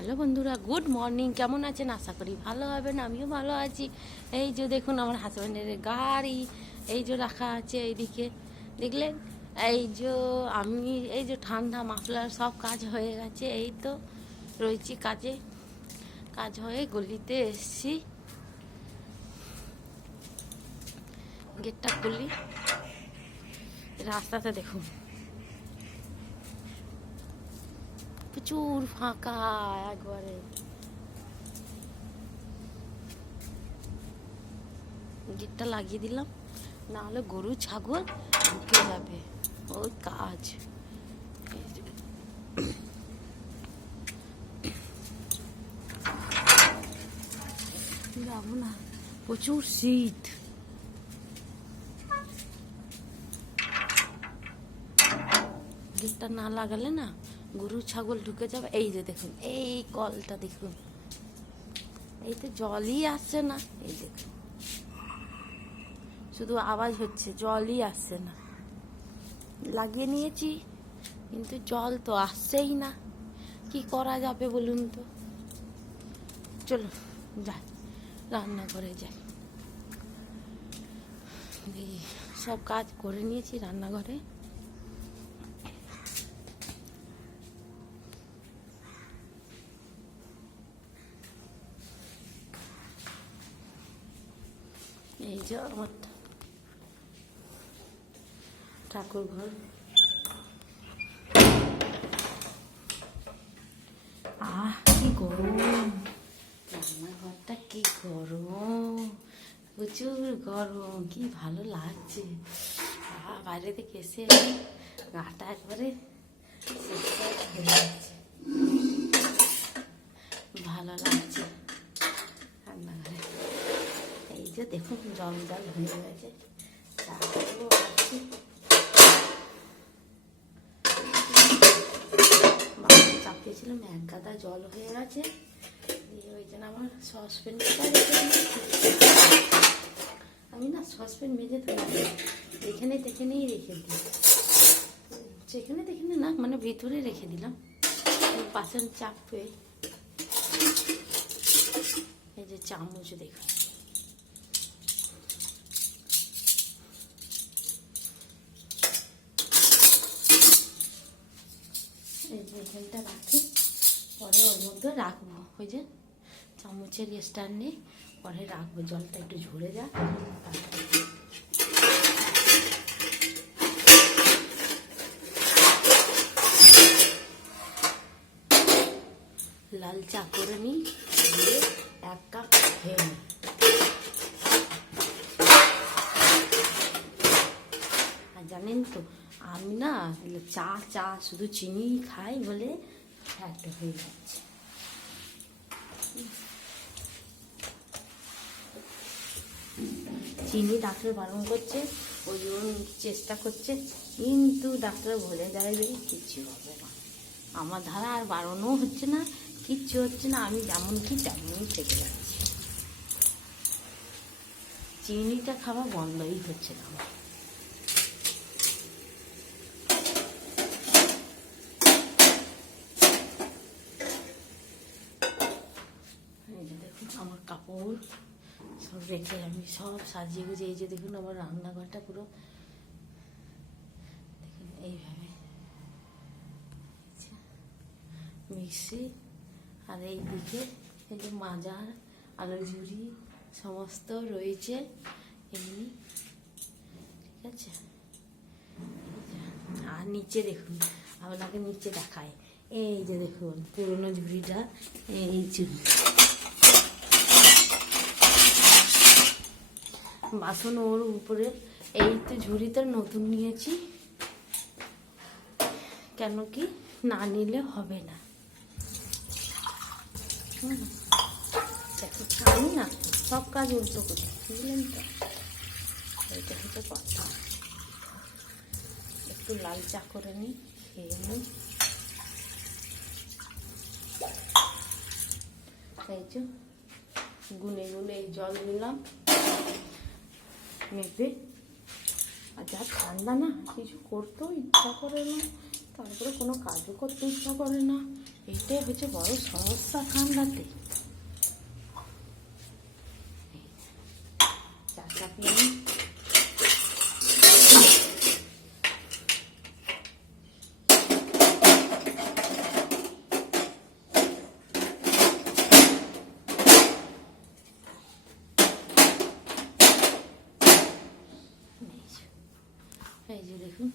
Hello বন্ধুরা, good morning. কেমন আছেন? আশা করি ভালো হবেন। আমিও ভালো আছি। এই যে দেখুন আমার হাজব্যান্ডের গাড়ি এই যে রাখা আছে এইদিকে, দেখলেন? এই যে আমি এই যে ঠান্ডা মাফলার সব কাজ হয়ে গেছে, এই তো রয়েছি কাজে। কাজ হয়ে গলিতে এসছি, গেটটা খুলি, রাস্তাতে দেখুন প্রচুর ফাঁকা একবারে। গেটটা লাগিয়ে দিলাম, না হলে গরু ছাগল ঢুকে যাবে। ওই কাজ যাবো না, প্রচুর শীত। গেটটা না লাগালে না গরু ছাগল ঢুকে যাবে। এই যে দেখুন, এই কলটা দেখুন, এই তো জলই আসছে না। এই দেখুন, শুধু আওয়াজ হচ্ছে, জলই আসছে না। লাগিয়ে নিয়েছি কিন্তু জল তো আসছেই না। কি করা যাবে বলুন তো? চলো যাই, রান্নাঘরে যাই। সব কাজ করে নিয়েছি রান্নাঘরে। এই যে আমার ঠাকুর ঘর। কি গরম, রান্নাঘরটা কি গরম, প্রচুর গরম। কি ভালো লাগছে, বাইরে থেকে এসে গাটা একবারে ভালো লাগছে রান্নাঘরে। এই যে দেখুন জল জল হয়ে গেছে। চাপিয়েছিলাম, এক গাদা জল হয়ে গেছে। ওই জন্য আমার সসপ্যান আমি না সসপ্যান মেজে থাকি, এখানে তেখানেই রেখে দিই। সেখানে তেখানে না, মানে ভিতরে রেখে দিলাম বাসন চাপে। এই যে চামচ দেখুন, এই যে এখানটা রাখি, পরে ওর মধ্যে রাখবো। ওই যে চামচের স্ট্যান্ডে পরে রাখবো, জলটা একটু ঝরে যাক। লাল চা করে নিই, দিয়ে 1 কাপ খেয়ে নিই। আর জানেন তো আমি না চা শুধু চিনি খাই বলে ফ্যাট হয়ে যাচ্ছে। চিনি ডাক্তার বারণ করছে, ওই জন্য চেষ্টা করছে, কিন্তু ডাক্তার বলে দেয় যে কিচ্ছু হবে না। আমার ধারা আর বারণও হচ্ছে না, কিচ্ছু হচ্ছে না, আমি যেমন কি তেমনই থেকে যাচ্ছি। চিনিটা খাওয়া বন্ধই হচ্ছে না আমার। এই যে দেখুন আমার কাপড় সব রেখে আমি সব সাজিয়ে গুছিয়ে, এই যে দেখুন আমার রান্নাঘরটা পুরো দেখুন এইভাবে, মিক্সি, আর এই দিকে এই যে মাজার, আলু ঝুড়ি সমস্ত রয়েছে এমনি, ঠিক আছে। আর নিচে দেখুন, আপনাকে নিচে দেখায়, এই যে দেখুন পুরোনো ঝুড়িটা, এই ঝুড়ি বাসন ওর উপরে। এই তো ঝুড়িটা নতুন নিয়েছি, কেন কি না নিলে হবে না। আমি না সব কাজ উল্টো করি, বুঝলেন তো? এইটা হচ্ছে কথা। একটু লাল চা করে নিই, খেয়ে নিই। এই যে গুনে গুনে এই জল নিলাম মেপে। আর যা ঠান্ডা না, কিছু করতেও ইচ্ছা করে না, তারপরে কোনো কাজও করতে ইচ্ছা করে না, এটাই হচ্ছে বড় সমস্যা ঠান্ডাতে। চা চাপিয়ে নিই। এই যে দেখুন,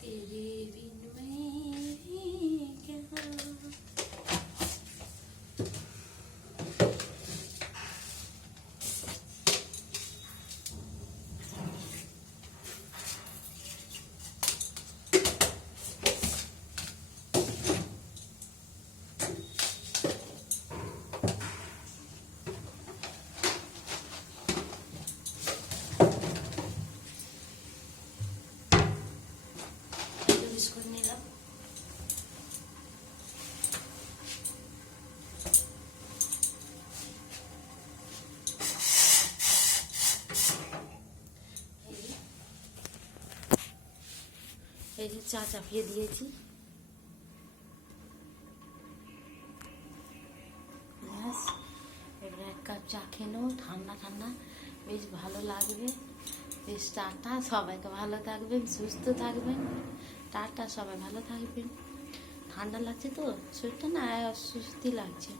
तेरे बिन मैं क्या। বিস্কুট নিলাম। এই যে চা চাপিয়ে দিয়েছি, ব্যাস এবার 1 কাপ চা খেয়ে নেবো। ঠান্ডা ঠান্ডা বেশ ভালো লাগবে। বেশ টাটা, সবাইকে ভালো থাকবেন, সুস্থ থাকবেন। টাটা, সবাই ভালো থাকবেন। ঠান্ডা লাগছে তো, শরীরটা না অস্বস্তি লাগছে।